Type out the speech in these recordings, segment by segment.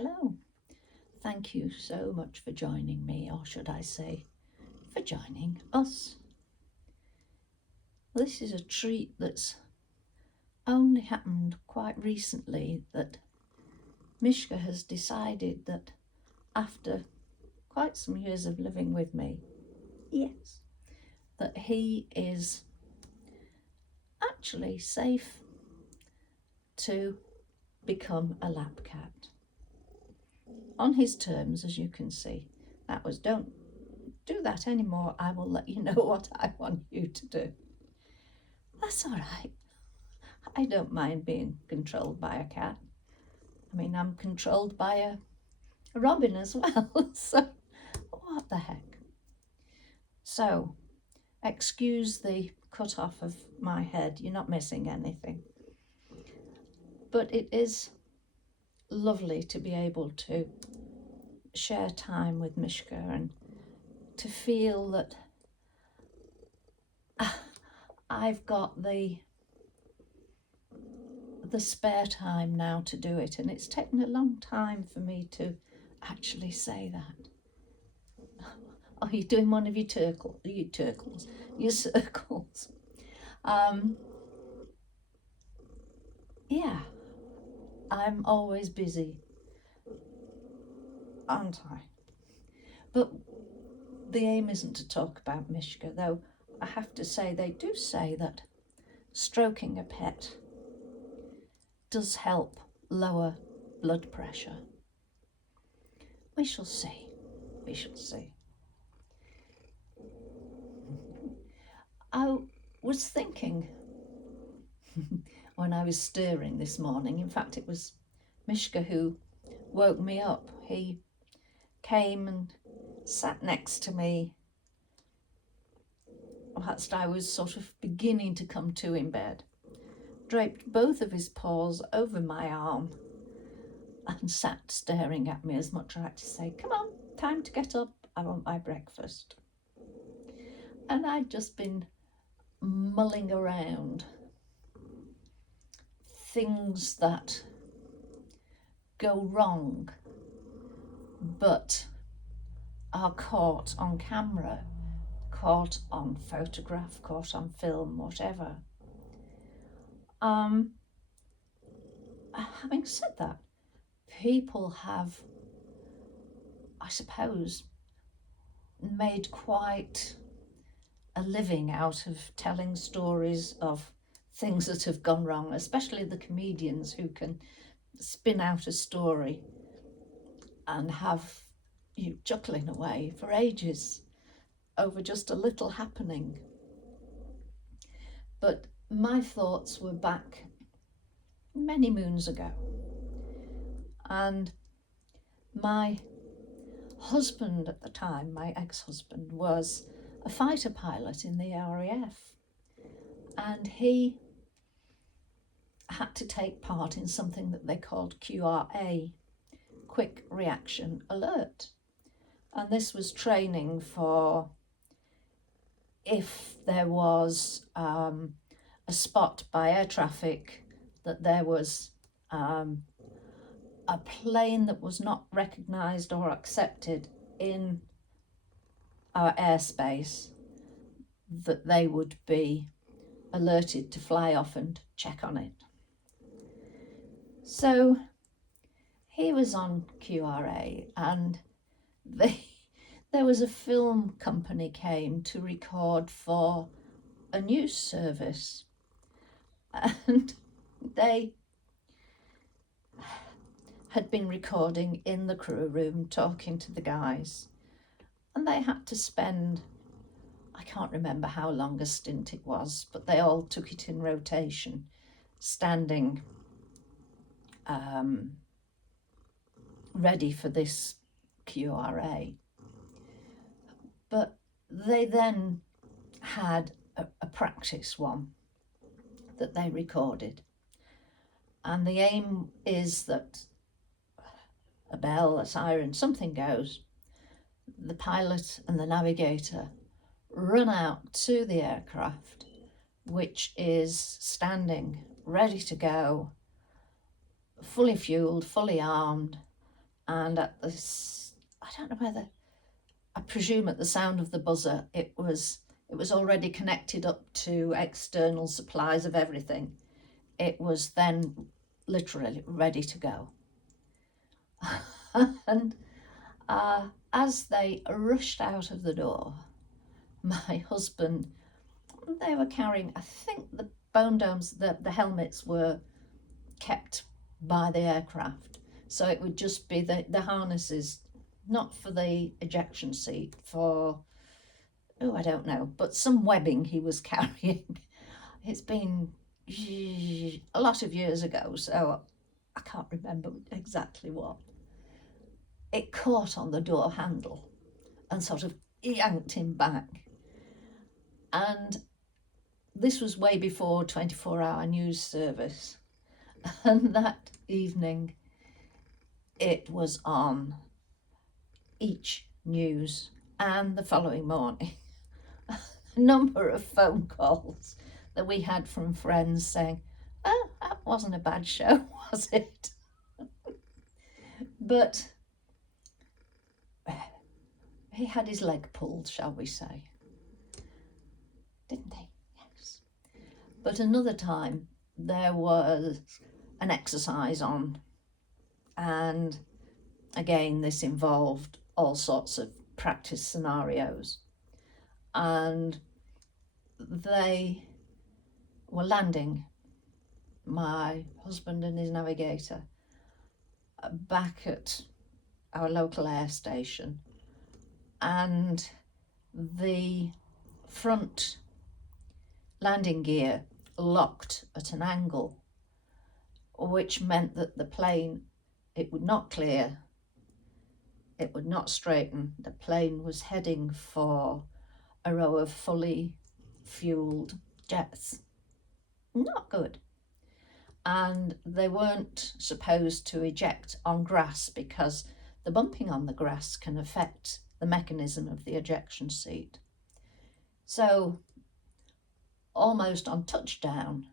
Hello. Thank you so much for joining me, or should I say, for joining us. This is a treat that's only happened quite recently, that Mishka has decided that after quite some years of living with me, yes, that he is actually safe to become a lap cat. On his terms, as you can see. That was, don't do that anymore, I will let you know what I want you to do. That's all right. I don't mind being controlled by a cat. I mean, I'm controlled by a robin as well, so what the heck. So, excuse the cut off of my head, you're not missing anything. But it is lovely to be able to share time with Mishka and to feel that I've got the spare time now to do it, and it's taken a long time for me to actually say that. Are you doing one of your circles? Yeah, I'm always busy, aren't I? But the aim isn't to talk about Mishka, though I have to say they do say that stroking a pet does help lower blood pressure. We shall see. We shall see. I was thinking when I was stirring this morning, in fact it was Mishka who woke me up. He came and sat next to me whilst I was sort of beginning to come to in bed, draped both of his paws over my arm and sat staring at me as much as I had to say, come on, time to get up, I want my breakfast. And I'd just been mulling around things that go wrong but are caught on camera, caught on photograph, caught on film, whatever. Having said that, people have, I suppose, made quite a living out of telling stories of things that have gone wrong, especially the comedians who can spin out a story and have you chuckling away for ages over just a little happening. But my thoughts were back many moons ago, and my husband at the time, my ex-husband, was a fighter pilot in the RAF, and he had to take part in something that they called QRA, Quick Reaction Alert. And this was training for if there was a spot by air traffic that there was a plane that was not recognised or accepted in our airspace, that they would be alerted to fly off and check on it. So he was on QRA, and there was a film company came to record for a news service, and they had been recording in the crew room, talking to the guys, and they had to spend, I can't remember how long a stint it was, but they all took it in rotation, standing ready for this QRA. But they then had a practice one that they recorded, and the aim is that a bell, a siren, something goes, the pilot and the navigator run out to the aircraft, which is standing ready to go, fully fueled, fully armed, And at this, I don't know whether, I presume at the sound of the buzzer, it was already connected up to external supplies of everything. It was then literally ready to go. And as they rushed out of the door, my husband, they were carrying, I think the bone domes, the helmets were kept by the aircraft. So it would just be the harnesses, not for the ejection seat, for, oh, I don't know, but some webbing he was carrying. It's been a lot of years ago, so I can't remember exactly what. It caught on the door handle and sort of yanked him back. And this was way before 24-hour news service. And that evening, it was on each news, and the following morning, a number of phone calls that we had from friends saying, oh, that wasn't a bad show, was it? But he had his leg pulled, shall we say. Didn't he? Yes. But another time there was an exercise on, and again this involved all sorts of practice scenarios, and they were landing, my husband and his navigator, back at our local air station, and the front landing gear locked at an angle, which meant that the plane, it would not clear, it would not straighten. The plane was heading for a row of fully fueled jets. Not good. And they weren't supposed to eject on grass because the bumping on the grass can affect the mechanism of the ejection seat. So almost on touchdown,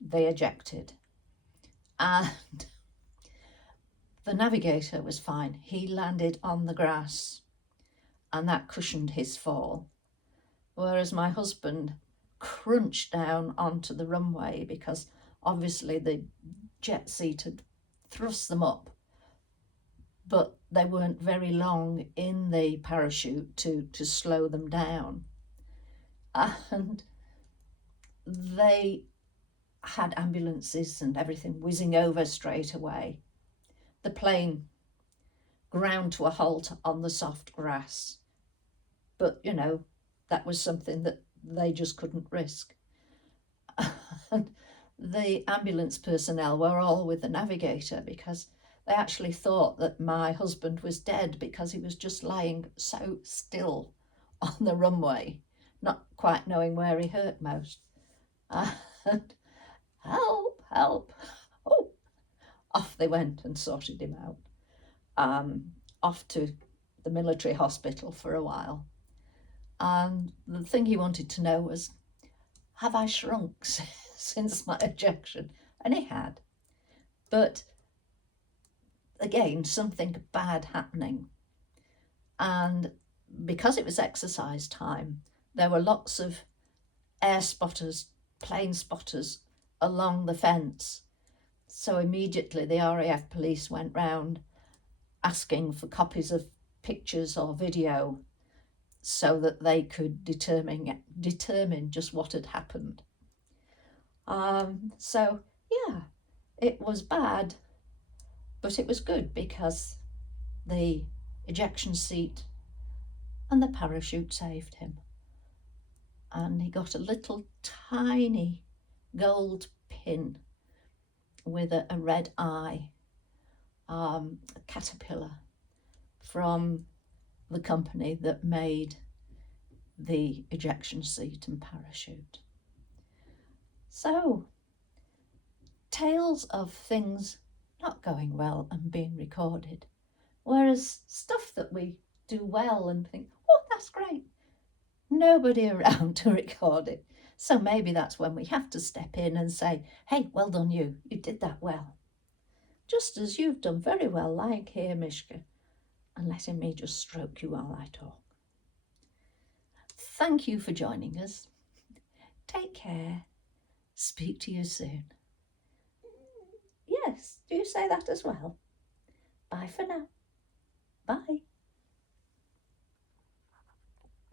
they ejected. And the navigator was fine. He landed on the grass and that cushioned his fall. Whereas my husband crunched down onto the runway because obviously the jet seat had thrust them up, but they weren't very long in the parachute to slow them down. And they had ambulances and everything whizzing over straight away. The plane ground to a halt on the soft grass. But, you know, that was something that they just couldn't risk. And the ambulance personnel were all with the navigator because they actually thought that my husband was dead because he was just lying so still on the runway, not quite knowing where he hurt most. And help, help. Oh, off they went and sorted him out. Off to the military hospital for a while. And the thing he wanted to know was, have I shrunk since my ejection? And he had. But again, something bad happening. And because it was exercise time, there were lots of air spotters, plane spotters along the fence. So immediately the RAF police went round asking for copies of pictures or video so that they could determine just what had happened. So yeah, it was bad, but it was good because the ejection seat and the parachute saved him. And he got a little tiny gold pin with a red eye, a caterpillar, from the company that made the ejection seat and parachute. So, tales of things not going well and being recorded, whereas stuff that we do well and think, oh, that's great, nobody around to record it. So maybe that's when we have to step in and say, hey, well done you did that well. just as you've done very well lying here, Mishka, and letting me just stroke you while I talk. Thank you for joining us. Take care. Speak to you soon. Yes, do you say that as well? Bye for now. Bye.